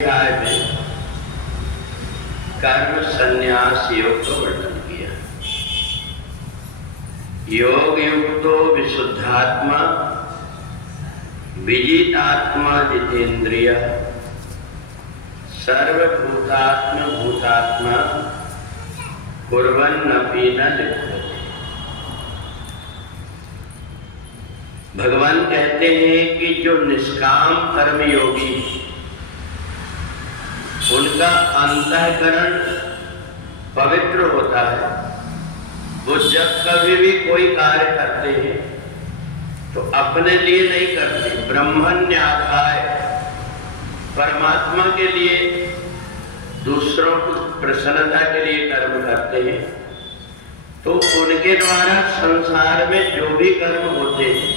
अध्याय में कर्म संन्यास योग का वर्णन किया। योग युक्तो विशुद्धात्मा विजितात्मा जितेंद्रिय सर्वभूतात्म भूतात्मा कुर्वन्नपि न लिप्यते। भगवान कहते हैं कि जो निष्काम कर्मयोगी उनका अंतःकरण पवित्र होता है, वो जब कभी भी कोई कार्य करते हैं तो अपने लिए नहीं करते, ब्रह्मण्याधाय परमात्मा के लिए, दूसरों की प्रसन्नता के लिए कर्म करते हैं। तो उनके द्वारा संसार में जो भी कर्म होते हैं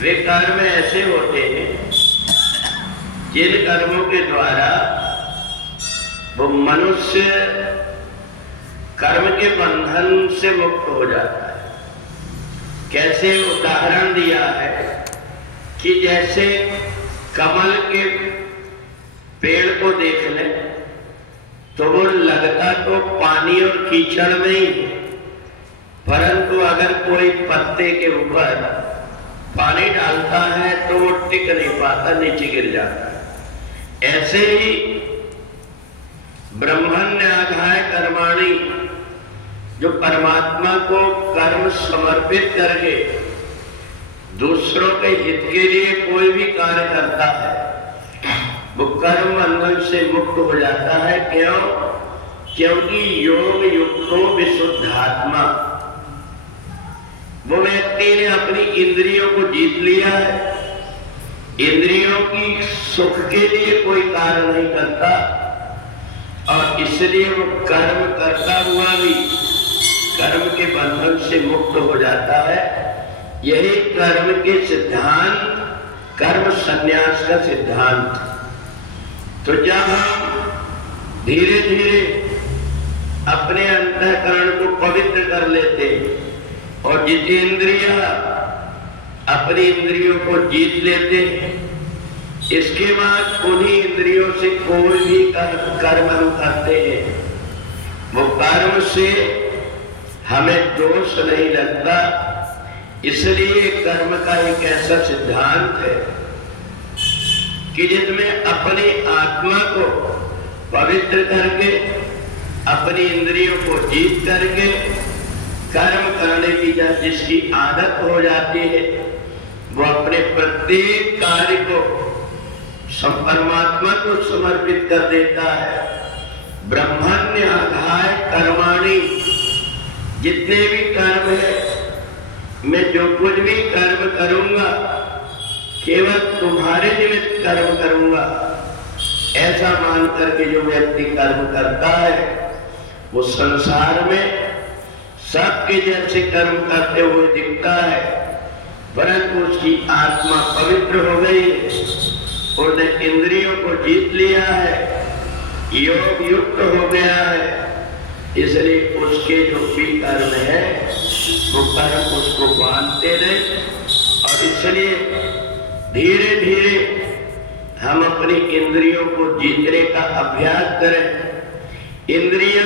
वे कर्म ऐसे होते हैं जिन कर्मों के द्वारा वो मनुष्य कर्म के बंधन से मुक्त हो जाता है। कैसे उदाहरण दिया है कि जैसे कमल के पेड़ को देख ले तो वो लगता तो पानी और कीचड़ में ही, परंतु अगर कोई पत्ते के ऊपर पानी डालता है तो वो टिक नहीं पाता, नीचे गिर जाता है। ऐसे ही ब्रह्मण्याधाय कर्माणि, जो परमात्मा को कर्म समर्पित करके दूसरों के हित के लिए कोई भी कार्य करता है वो कर्म बंधन से मुक्त हो जाता है। क्यों? क्योंकि योग युक्तो विशुद्धात्मा, वो व्यक्ति ने अपनी इंद्रियों को जीत लिया है, इंद्रियों की सुख के लिए कोई कार्य नहीं करता और इसलिए वो कर्म करता हुआ भी कर्म के बंधन से मुक्त हो जाता है। यही कर्म के सिद्धांत, कर्म संन्यास का सिद्धांत। तो जब हम धीरे धीरे अपने अंतःकरण को पवित्र कर लेते और जितेंद्रिय अपनी इंद्रियों को जीत लेते हैं, इसके बाद उन्हीं इंद्रियों से कोई भी कर्म हम करते हैं, वो कर्म से हमें दोष नहीं लगता। इसलिए कर्म का एक ऐसा सिद्धांत है कि जिसमें अपनी आत्मा को पवित्र करके, अपनी इंद्रियों को जीत करके कर्म करने की जिसकी आदत हो जाती है वो अपने प्रत्येक कार्य को परमात्मा को समर्पित कर देता है। ब्रह्मण्याधाय कर्माणि, जितने भी कर्म है, मैं जो कुछ भी कर्म करूंगा केवल तुम्हारे निमित्त कर्म करूंगा, ऐसा मान करके जो व्यक्ति कर्म करता है वो संसार में सबके जैसे कर्म करते हुए दिखता है, परंतु उसकी आत्मा पवित्र हो गई है, उसने इंद्रियों को जीत लिया है, योग युक्त हो गया है। इसलिए उसके जो भी कर्म है वो कर्म उसको बांधते नहीं और इसलिए धीरे धीरे हम अपनी इंद्रियों को जीतने का अभ्यास करें। इंद्रिय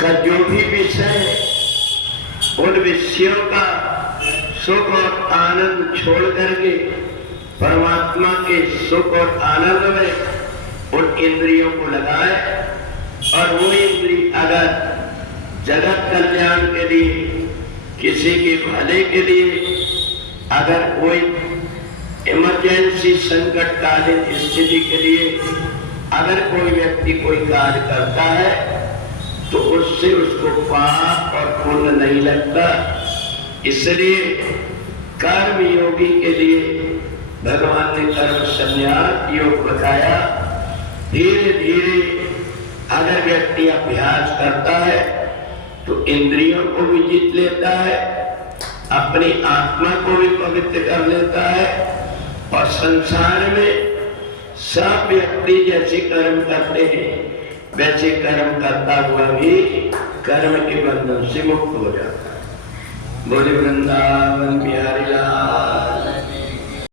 का जो भी विषय है उन विषयों का सुख और आनंद छोड़ करके परमात्मा के सुख और आनंद में उन इंद्रियों को लगाए और वो इंद्रिय अगर जगत कल्याण के लिए, किसी के भले के लिए, अगर कोई इमरजेंसी संकटकालीन स्थिति के लिए अगर कोई व्यक्ति कोई कार्य करता है तो उससे उसको पाप और पुण्य नहीं लगता। इसलिए कर्म योगी के लिए भगवान ने कर्म संन्यास योग बताया। धीरे धीरे अगर व्यक्ति अभ्यास करता है तो इंद्रियों को भी जीत लेता है, अपनी आत्मा को भी पवित्र कर लेता है और संसार में सब व्यक्ति जैसे कर्म करते हैं वैसे कर्म करता हुआ भी कर्म के बंधन से मुक्त हो जाता है। बोले वृंदावन बिहारी लाल।